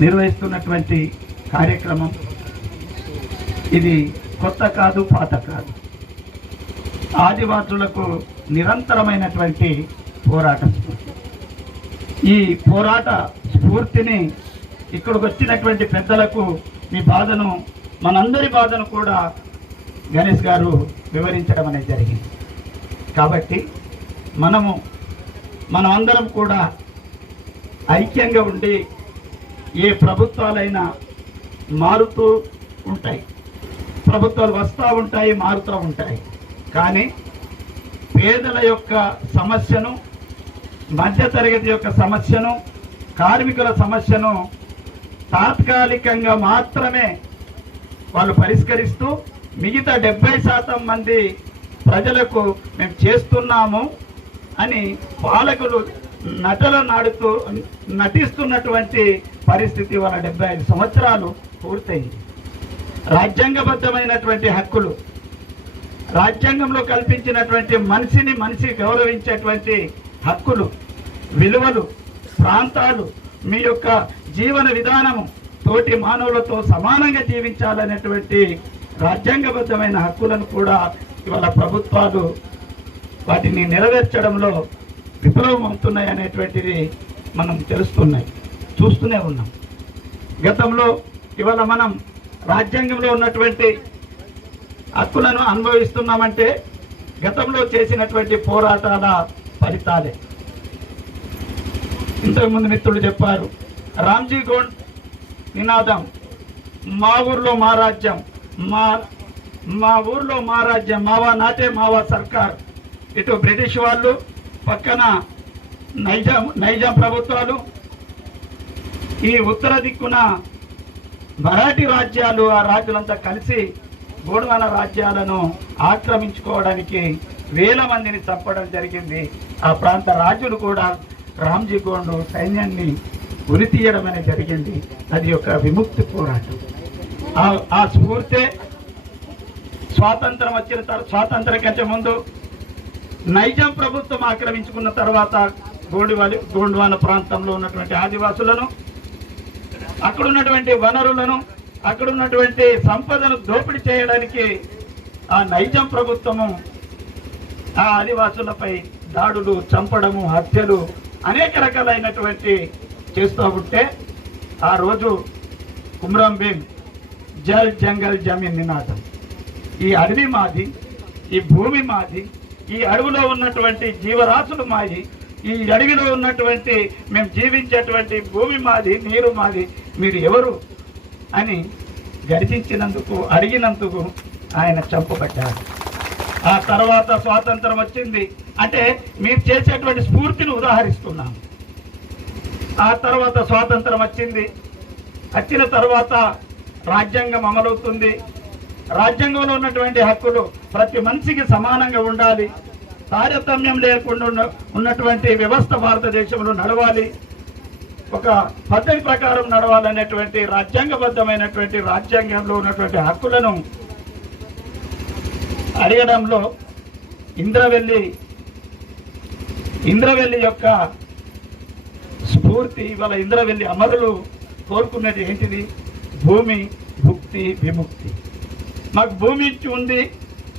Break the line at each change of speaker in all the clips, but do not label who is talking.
నిర్వహిస్తున్నటువంటి కార్యక్రమం. ఇది కొత్త కాదు పాత కాదు. ఆదివాసులకు నిరంతరమైనటువంటి పోరాట. ఈ పోరాట స్ఫూర్తిని ఇక్కడికి వచ్చినటువంటి పెద్దలకు మీ బాధను మనందరి బాధను కూడా గణేష్ గారు వివరించడం అనేది జరిగింది. కాబట్టి మనము మనమందరం కూడా ఐక్యంగా ఉండి ఏ ప్రభుత్వాలైనా మారుతూ ఉంటాయి. ప్రభుత్వాలు వస్తూ ఉంటాయి మారుతూ ఉంటాయి. కానీ పేదల యొక్క సమస్యను మధ్యతరగతి యొక్క సమస్యను కార్మికుల సమస్యను తాత్కాలికంగా మాత్రమే వాళ్ళు పరిష్కరిస్తూ మిగతా డెబ్బై శాతం మంది ప్రజలకు మేము చేస్తున్నాము అని పాలకులు నటలు నాడుతూ నటిస్తున్నటువంటి పరిస్థితి వాళ్ళ డెబ్బై ఐదు సంవత్సరాలు పూర్తయింది రాజ్యాంగబద్ధమైనటువంటి హక్కులు రాజ్యాంగంలో కల్పించినటువంటి మనిషిని మనిషి గౌరవించేటువంటి హక్కులు విలువలు ప్రాంతాలు మీ యొక్క జీవన విధానము తోటి మానవులతో సమానంగా జీవించాలనేటువంటి రాజ్యాంగబద్ధమైన హక్కులను కూడా ఇవాళ ప్రభుత్వాలు వాటిని నెరవేర్చడంలో విఫలమవుతున్నాయి అనేటువంటిది మనం తెలుస్తున్నాయి. చూస్తూనే ఉన్నాం. గతంలో ఇవాళ మనం రాజ్యాంగంలో ఉన్నటువంటి హక్కులను అనుభవిస్తున్నామంటే గతంలో చేసినటువంటి పోరాటాల ఫలితాలే. ఇంతకుముందు మిత్రులు చెప్పారు రామ్జీ గోండ్ నినాదం మా ఊర్లో మా రాజ్యం మా మా ఊర్లో మా రాజ్యం మావా నాటే మావా సర్కార్. ఇటు బ్రిటిష్ వాళ్ళు పక్కన నైజాం నైజాం ప్రభుత్వాలు ఈ ఉత్తర దిక్కున మరాఠీ రాజ్యాలు ఆ రాజులంతా కలిసి గోడవాన రాజ్యాలను ఆక్రమించుకోవడానికి వేల మందిని చంపడం జరిగింది. ఆ ప్రాంత రాజులు కూడా రామ్జీ గోండు సైన్యాన్ని ఉరితీయడం అనేది జరిగింది. అది ఒక విముక్తి పోరాటం. ఆ- స్ఫూర్తే స్వాతంత్రం వచ్చిన తర్వాత స్వాతంత్రం కంటే ముందు నైజాం ప్రభుత్వం ఆక్రమించుకున్న తర్వాత గోడివాలి గోండ్వాన ప్రాంతంలో ఉన్నటువంటి ఆదివాసులను అక్కడ ఉన్నటువంటి వనరులను అక్కడ ఉన్నటువంటి సంపదను దోపిడీ చేయడానికి ఆ నైజం ప్రభుత్వము ఆ ఆదివాసులపై దాడులు చంపడము హత్యలు అనేక రకాలైనటువంటి చేస్తూ ఉంటే ఆ రోజు కుమ్రం భీం జల్ జంగల్ జమీన్ నినాదం. ఈ అడవి మాది ఈ భూమి మాది ఈ అడవిలో ఉన్నటువంటి జీవరాశులు మాది ఈ అడవిలో ఉన్నటువంటి మేము జీవించేటువంటి భూమి మాది నీరు మాది మీరు ఎవరు అని గర్జించినందుకు అడిగినందుకు ఆయన చంపబడ్డారు. ఆ తర్వాత స్వాతంత్రం వచ్చింది. అంటే మీరు చేసేటువంటి స్ఫూర్తిని ఉదాహరిస్తున్నాం. ఆ తర్వాత స్వాతంత్రం వచ్చింది. వచ్చిన తర్వాత రాజ్యాంగం అమలవుతుంది. రాజ్యాంగంలో ఉన్నటువంటి హక్కులు ప్రతి మనిషికి సమానంగా ఉండాలి. తారతమ్యం లేకుండా ఉన్న- ఉన్నటువంటి వ్యవస్థ భారతదేశంలో నడవాలి. ఒక పద్ధతి ప్రకారం నడవాలనేటువంటి రాజ్యాంగబద్ధమైనటువంటి రాజ్యాంగంలో ఉన్నటువంటి హక్కులను అడగడంలో ఇంద్రవెల్లి ఇంద్రవెల్లి యొక్క స్ఫూర్తి ఇవాళ ఇంద్రవెల్లి అమరులు కోరుకున్నది ఏంటిది? భూమి భుక్తి విముక్తి. మాకు భూమి ఇచ్చి ఉంది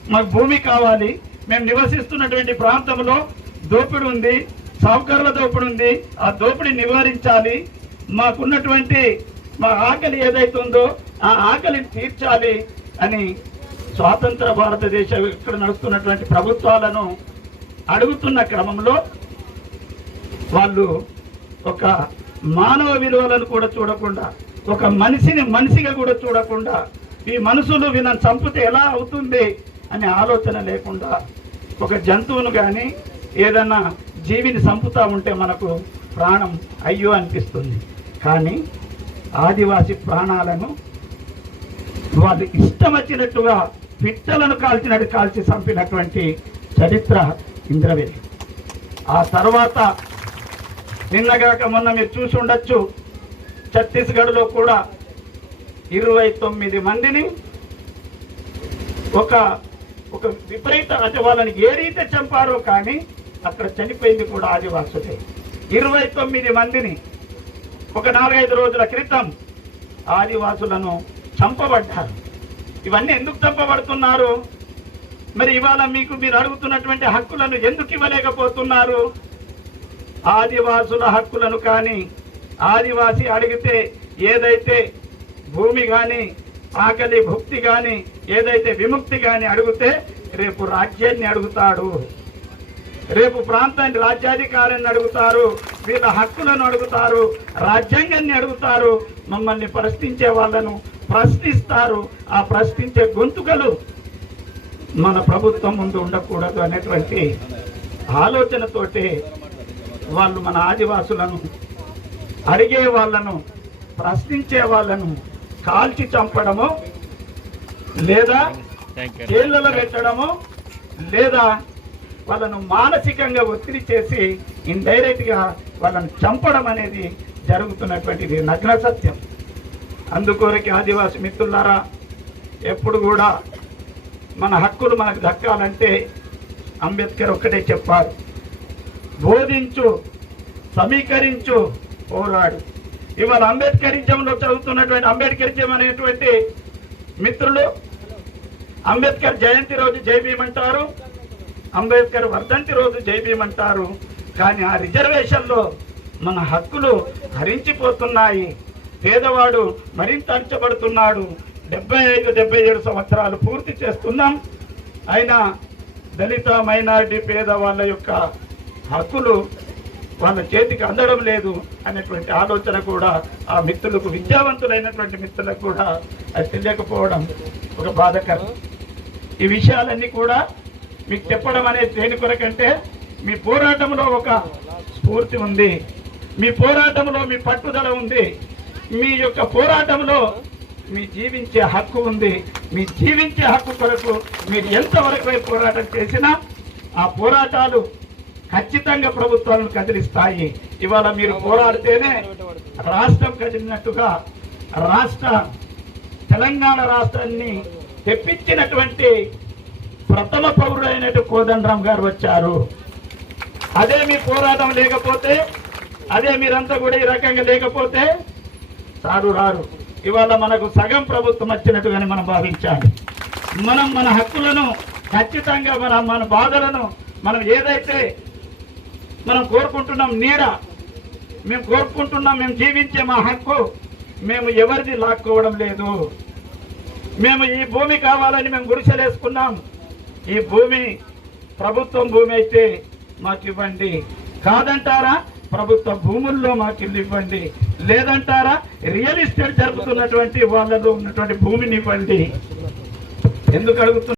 మాకు భూమి కావాలి మేము నివసిస్తున్నటువంటి ప్రాంతంలో దోపిడి ఉంది సౌకర్ల దోపిడి ఉంది. ఆ దోపిడి నివారించాలి. మాకున్నటువంటి మా ఆకలి ఏదైతే ఉందో ఆ ఆకలిని తీర్చాలి అని స్వాతంత్ర భారతదేశం ఇక్కడ నడుస్తున్నటువంటి ప్రభుత్వాలను అడుగుతున్న క్రమంలో వాళ్ళు ఒక మానవ విలువలను కూడా చూడకుండా ఒక మనిషిని మనిషిగా కూడా చూడకుండా ఈ మనుషులు వీళ్ళని చంపితే ఎలా అవుతుంది అనే ఆలోచన లేకుండా ఒక జంతువును కానీ ఏదన్నా జీవిని చంపుతూ ఉంటే మనకు ప్రాణం అయ్యో అనిపిస్తుంది. కానీ ఆదివాసి ప్రాణాలను వాళ్ళు ఇష్టం వచ్చినట్టుగా పిట్టలను కాల్చినట్టు కాల్చి చంపినటువంటి చరిత్ర ఇంద్రవేలి ఆ తర్వాత నిన్నగాక మొన్న మీరు చూసి ఉండొచ్చు ఛత్తీస్గఢ్లో కూడా ఇరవై తొమ్మిది మందిని ఒక ఒక విపరీత అంటే వాళ్ళని ఏ రీతి చంపారో కానీ అక్కడ చనిపోయింది కూడా ఆదివాసులే. ఇరవై తొమ్మిది మందిని ఒక నాలుగైదు రోజుల క్రితం ఆదివాసులను చంపబడ్డారు. ఇవన్నీ ఎందుకు చంపబడుతున్నారు? మరి ఇవాళ మీకు మీరు అడుగుతున్నటువంటి హక్కులను ఎందుకు ఇవ్వలేకపోతున్నారు? ఆదివాసుల హక్కులను కానీ ఆదివాసి అడిగితే ఏదైతే భూమి కానీ ఆకలి భుక్తి కానీ ఏదైతే విముక్తి కానీ అడిగితే రేపు రాజ్యాన్ని అడుగుతాడు. రేపు ప్రాంతాన్ని రాజ్యాధికారాన్ని అడుగుతారు వీళ్ళ హక్కులను అడుగుతారు రాజ్యాంగాన్ని అడుగుతారు మమ్మల్ని ప్రశ్నించే వాళ్ళను ప్రశ్నిస్తారు. ఆ ప్రశ్నించే గొంతుకలు మన ప్రభుత్వం ముందు ఉండకూడదు అనేటువంటి ఆలోచనతోటి వాళ్ళు మన ఆదివాసులను అడిగే వాళ్ళను ప్రశ్నించే వాళ్ళను కాల్చి చంపడము లేదా జైళ్ళలో పెట్టడము లేదా వాళ్ళను మానసికంగా ఒత్తిడి చేసి ఇండైరెక్ట్గా వాళ్ళను చంపడం అనేది జరుగుతున్నటువంటిది నగ్న సత్యం. అందుకొరకి ఆదివాసి మిత్రులారా ఎప్పుడు కూడా మన హక్కులు మనకు దక్కాలంటే అంబేద్కర్ ఒక్కటే చెప్పారు. బోధించు సమీకరించు పోరాడు. ఇవాళ అంబేద్కరిజంలో చదువుతున్నటువంటి అంబేద్కరిజం అనేటువంటి మిత్రులు అంబేద్కర్ జయంతి రోజు జై అంటారు అంబేద్కర్ వర్ధంతి రోజు జై అంటారు. కానీ ఆ రిజర్వేషన్లో మన హక్కులు హరించిపోతున్నాయి. పేదవాడు మరింత అంచబడుతున్నాడు డెబ్బై ఐదు డెబ్బై ఏడు సంవత్సరాలు పూర్తి చేస్తున్నాం. అయినా దళిత మైనారిటీ పేదవాళ్ళ యొక్క హక్కులు వాళ్ళ చేతికి అందడం లేదు అనేటువంటి ఆలోచన కూడా ఆ మిత్రులకు విద్యావంతులైనటువంటి మిత్రులకు కూడా అది తెలియకపోవడం ఒక బాధకరం. ఈ విషయాలన్నీ కూడా మీకు చెప్పడం అనేది దేని కొరకంటే మీ పోరాటంలో ఒక స్ఫూర్తి ఉంది. మీ పోరాటంలో మీ పట్టుదల ఉంది. మీ యొక్క పోరాటంలో మీ జీవించే హక్కు ఉంది. మీ జీవించే హక్కు కొరకు మీరు ఎంతవరకు పోరాటం చేసినా ఆ పోరాటాలు ఖచ్చితంగా ప్రభుత్వాలను కదిలిస్తాయి. ఇవాళ మీరు పోరాడితేనే రాష్ట్రం కదిలినట్టుగా రాష్ట్ర తెలంగాణ రాష్ట్రాన్ని తెప్పించినటువంటి ప్రథమ పౌరుడైనట్టు కోదండరామ్ గారు వచ్చారు. అదే మీ పోరాటం లేకపోతే అదే మీరంతా కూడా ఈ రకంగా లేకపోతే సారు రారు. ఇవాళ మనకు సగం ప్రభుత్వం వచ్చినట్టుగానే మనం భావించాలి. మనం మన హక్కులను ఖచ్చితంగా మన మన బాధలను మనం ఏదైతే మనం కోరుకుంటున్నాం నీడ. మేము కోరుకుంటున్నాం మేము జీవించే మా హక్కు. మేము ఎవరిది లాక్కోవడం లేదు. మేము ఈ భూమి కావాలని మేము గురిసెలేసుకున్నాం ఈ భూమి ప్రభుత్వం భూమి అయితే మాకు ఇవ్వండి కాదంటారా? ప్రభుత్వ భూముల్లో మాకు ఇల్లు ఇవ్వండి లేదంటారా? రియల్ ఎస్టేట్ జరుపుతున్నటువంటి వాళ్ళలో ఉన్నటువంటి భూమిని ఇవ్వండి. ఎందుకు అడుగుతున్నారు